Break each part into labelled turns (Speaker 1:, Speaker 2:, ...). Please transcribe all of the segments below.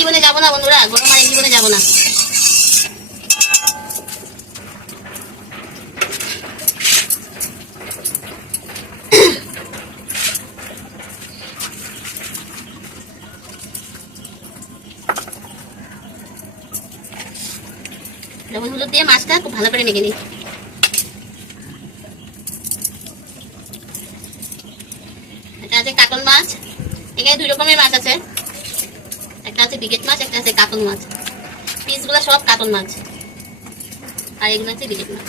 Speaker 1: জীবনে যাব না, বন্ধুরা। গরম আর জীবনে যাব না। লবণ দিয়ে মাছটা খুব ভালো করে মেখে নিই। এটা আছে কাতল মাছ। এখানে দুই রকমের মাছ আছে। একটা আছে বিকেট মাছ, একটা আছে কাতল মাছ। পিসগুলো সব কাতল মাছ। আর এগুলো হচ্ছে বিকেট মাছ।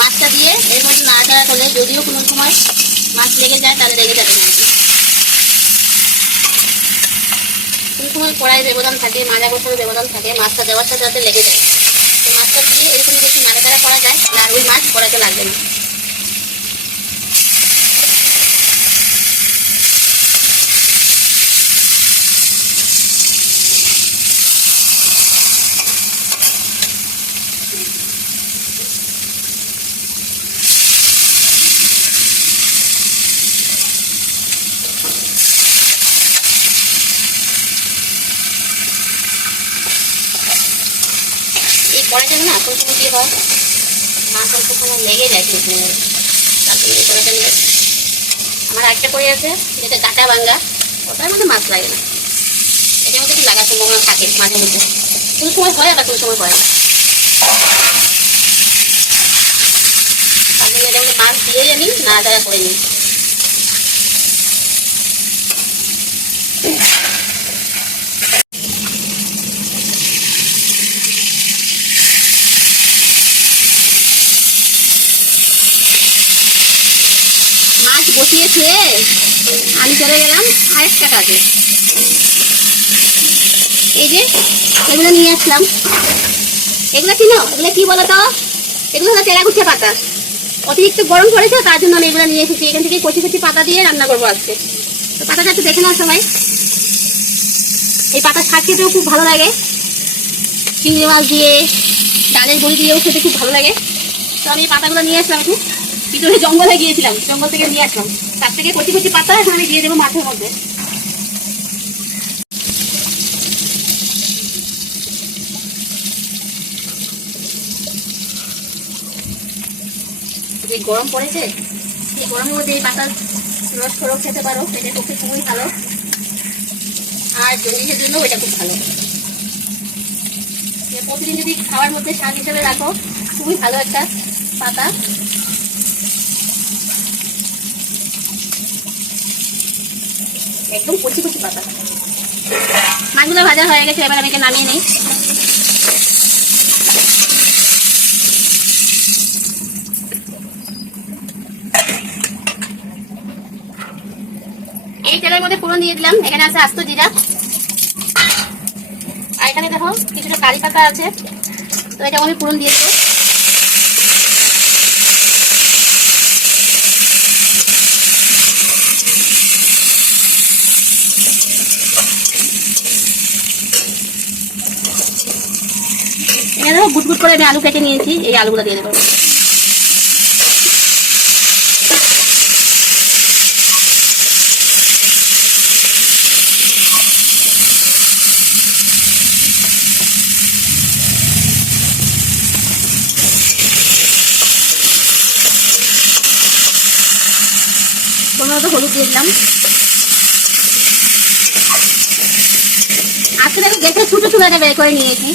Speaker 1: মাছটা দিয়ে এর মধ্যে নাড়াচাড়া করলে যদিও কোনো সময় মাছ লেগে যায়, তাহলে লেগে যাবে না আর কি কোনো সময় কড়াই ব্যবধান থাকে, মাজা গোছানো ব্যবধান থাকে, মাছটা দেওয়ার সাথে সাথে লেগে যায়। তো মাছটা দিয়ে এরকম যদি নাড়াচাড়া করা যায়, আর ওই মাছ কড়াইতে লাগবে না। কড়াইটা না কোন কি হয় মাছ অল্প সময় লেগে যায় কিন্তু। তারপরে এই কড়াইটা নিয়ে আমার একটা কড়াই আছে, যেটা কাটা ভাঙ্গা। ওটার মধ্যে মাছ লাগে না। এটার মধ্যে কি লাগার সম্ভাবনা থাকে মাঝে মধ্যে? কোনো সময় হয় আবার কোনো সময় হয় না। তার জন্য এটার মধ্যে মাছ দিয়ে আমি নাড়াচাড়া করে নিই। বসিয়ে খেয়ে আমি চলে গেলাম আরেকটা কাজে। এই যে, এগুলো নিয়ে আসলাম। এগুলো চিনো এগুলো কি বলো তো? এগুলো হলো টেরাকুচা পাতা। অতিরিক্ত গরম পড়েছে, তার জন্য আমি এগুলো নিয়ে এসেছি। এখান থেকে কচি কচি পাতা দিয়ে রান্না করব আজকে। তো পাতাটা একটু দেখে নাও সবাই। এই পাতা শাক খেতেও খুব ভালো লাগে। চিংড়ি মাছ দিয়ে, ডালের বড়ি দিয়েও খেতে খুব ভালো লাগে। তো আমি এই পাতাগুলো নিয়ে আসলাম একটু। ভিতরে জঙ্গলে গিয়েছিলাম, জঙ্গল থেকে নিয়ে আসলাম। তার থেকে কচি কচি পাতা এখন আমি দিয়ে দেবো মাছের মধ্যে। যে গরম পড়েছে এই গরমের মধ্যে এই পাতার রস ফরস খেতে পারো পেটের পক্ষে খুবই ভালো। আর জন্ডিসের জন্য এটা খুব ভালো। প্রতিদিন যদি খাওয়ার মধ্যে শাক হিসেবে রাখো, খুবই ভালো একটা পাতা। একদম কচি কচি পাতা। মাছগুলো ভাজা হয়ে গেছে, এবার আমি নামিয়ে নিই। এই তেলের মধ্যে পুরো দিয়ে দিলাম। এখানে আছে আস্ত জিরা। আর এখানে দেখো, কিছুটা কারি পাতা আছে। তো এটা আমি পুরন দিয়ে দেবো। দেখো গুট করে আমি আলু কেটে নিয়েছি, এই আলুগুলো দিয়ে দেবো। পনেরো হলুদ দিয়ে দিলাম। আজকে গ্যাসের ছোটো বের করে নিয়েছি।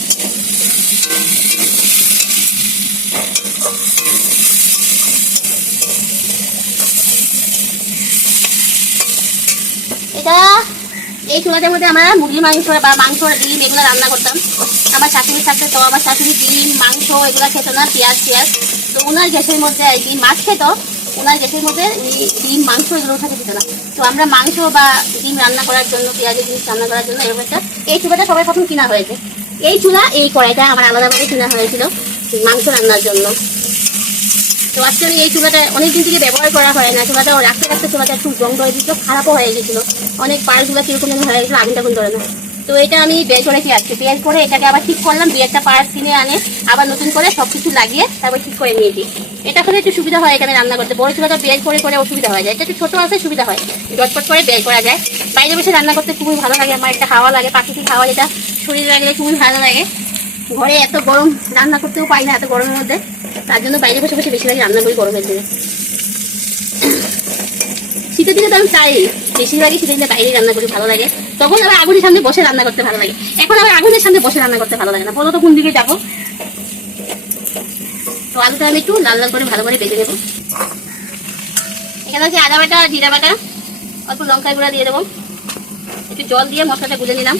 Speaker 1: এটা এই চুলাটার মধ্যে আমরা মুরগির মাংস বা মাংস, ডিম এগুলো রান্না করতাম। আমার শাশুড়ি থাকতে তো, আমার শাশুড়ি ডিম, মাংস এগুলো খেত না, পেঁয়াজ পেঁয়াজ। তো ওনার গ্যাসের মধ্যে আর কি মাছ খেত ওনার গ্যাসের মধ্যে ডিম, মাংস এগুলো উঠাতে দিত না। তো আমরা মাংস বা ডিম রান্না করার জন্য, পেঁয়াজের জিনিস রান্না করার জন্য এরকম একটা, এই চুলাটা সবাই প্রথম কিনা হয়েছে। এই চুলা, এই কড়াইটা আমার আলাদাভাবে কিনা হয়েছিল মাংস রান্নার জন্য। তো আজকে আমি এই চুলাটা অনেকদিন থেকে ব্যবহার করা হয় না, চুলাটা রাখতে রাখতে চুলাটা একটু জং ধরে দিচ্ছিল খারাপও হয়ে গেছিল। অনেক পাড়গুলো কীরকম যেন হয়ে গেছিল আগুন টাগুন ধরে না। তো এটা আমি বের করেছি আজকে? বের করে এটাকে আবার ঠিক করলাম দু একটা পার্স কিনে আনে, আবার নতুন করে সব কিছু লাগিয়ে তারপর ঠিক করে নিয়েছি এটা হলে একটু সুবিধা হয় এখানে রান্না করতে। বড় চুলাটা বের করে করে অসুবিধা হয়ে যায়। এটা একটু ছোটো আছে, সুবিধা হয়। জটপট করে বের করা যায়। বাইরে বসে রান্না করতে খুবই ভালো লাগে, আমার একটা হাওয়া লাগে প্রাকৃতিক হাওয়া যেটা শরীরে লাগলে খুবই ভালো লাগে। ঘরে এত গরম, রান্না করতেও পাই না এত গরমের মধ্যে। তার জন্য বাইরে বসে বসে বেশিরভাগই রান্না করি গরমের দিনে শীতের দিনে তো আমি চাই, বেশিরভাগই শীতের দিনে বাইরে রান্না করি ভালো লাগে। তখন আবার আগুনের সামনে বসে রান্না করতে ভালো লাগে। এখন আবার আগুনের সামনে বসে রান্না করতে ভালো লাগে না। বলো তো কোন দিকে যাব? তো আলুটা আমি একটু লাল লাল করে ভালো করে বেজে নেব। এখানে আছে আদা বাটা, জিরা বাটা, অল্প লঙ্কা গুঁড়া দিয়ে দেবো। একটু জল দিয়ে মশলাটা গুলে নিলাম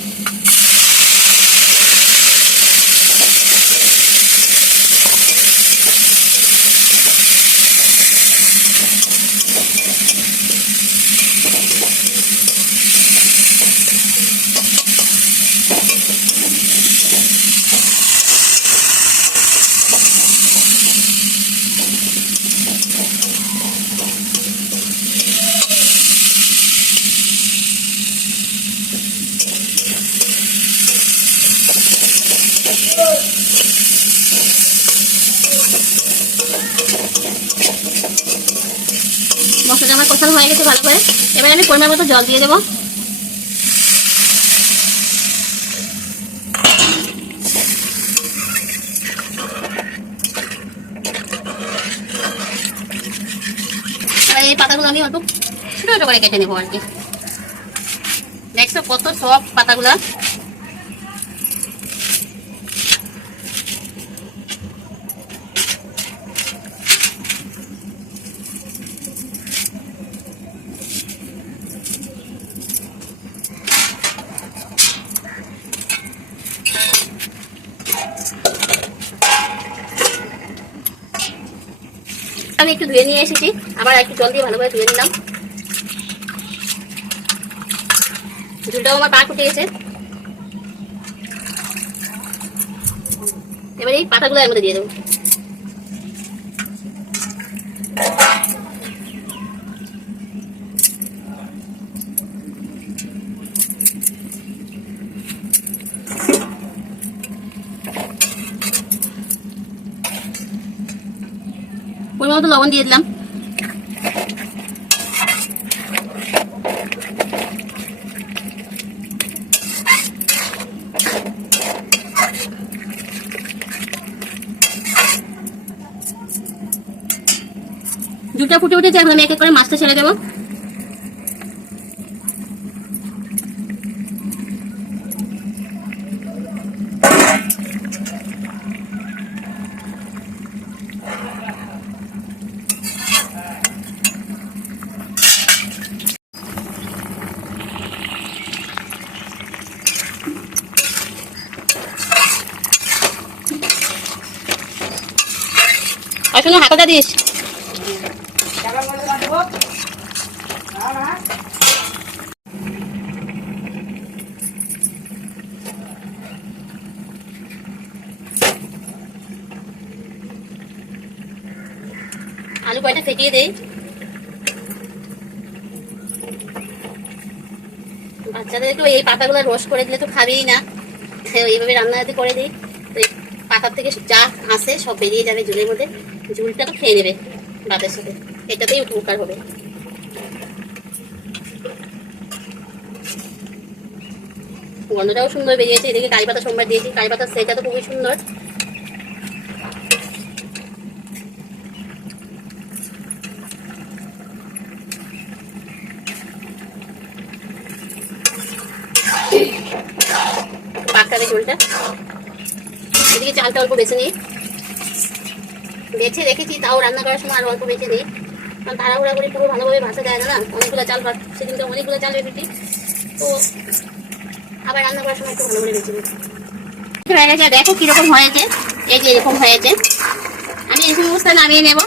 Speaker 1: মশলাটা আমার কষানো হয়ে গেছে ভালো করে। এবার আমি পরিমাণ মতো জল দিয়ে দেবো। এই পাতাগুলো আমি অল্প ছোটো ছোটো করে কেটে নেব আর কি। দেখছ কত সব পাতাগুলা। আমি একটু ধুয়ে নিয়ে এসেছি। আবার একটু জল দিয়ে ভালো করে ধুয়ে নিলাম। ঝুলটাও আমার পা ফুটে গেছে। এবার এই পাতাগুলো এর মধ্যে দিয়ে দেবো। পরিমাণ মতো লবণ দিয়ে দিলাম দুটা ফুটে উঠে এখন আমি এক এক করে মাছটা ছেড়ে দেবো সঙ্গে হাতাটা দিস। আলু কয়টা ফেটিয়ে দেই বাচ্চাদেরকে এই পাতাগুলো রস করে দিলে তো খাবেই না। এইভাবে রান্না করে দিই তো পাতার থেকে যা আসে সব বেরিয়ে যাবে জুলের মধ্যে। জুলটা তো খেয়ে নেবে ভাতের সাথে। এটাতেই উপকার হবে। গন্ধটাও সুন্দর বেরিয়েছে। এদিকে কারি পাতা সোমবার দিয়েছি। কারি পাতার সেটা তো খুবই সুন্দর। এদিকে চালটা অল্প বেছে নিই। বেছে রেখেছি, তাও রান্না করার সময় আর অল্প বেছে দিই। কারণ তাড়াহুড়া করে পুরো ভালোভাবে ভাজা যায় না অনেকগুলো চাল ভাত সেদিন তো অনেকগুলো চাল রেখেছি। তো আবার রান্না করার সময় একটু ভালো করে বেছে দিই হয়ে গেছে দেখো কীরকম হয়েছে। এই যে এরকম হয়েছে। আমি এই সমস্ত নামিয়ে নেব।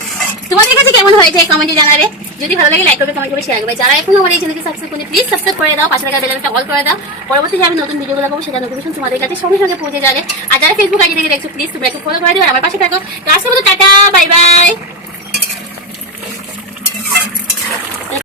Speaker 1: তোমাদের কাছে কেমন হয়েছে কমেন্টে জানাবে। যদি ভালো লাগে লাইক করবে কমেন্ট করে শেয়ার করবে। যারা এখন আমার এই চ্যানেলকে সাবস্ক্রাইব করে প্লিজ সাবস্ক্রাইব করে দাও, পাশে থাকা কল অল করে দাও। পরবর্তী যে আমি নতুন ভিডিওগুলো পাবো সেটা নোটিফিকেশন তোমাদের কাছে সঙ্গে সঙ্গে পৌঁছে যাবে। আর যারা ফেসবুক আইডি থেকে দেখছ প্লিজ তোমরা একটু ফলো করে আর আমার পাশে থাকো। তো আজকের মতো টাটা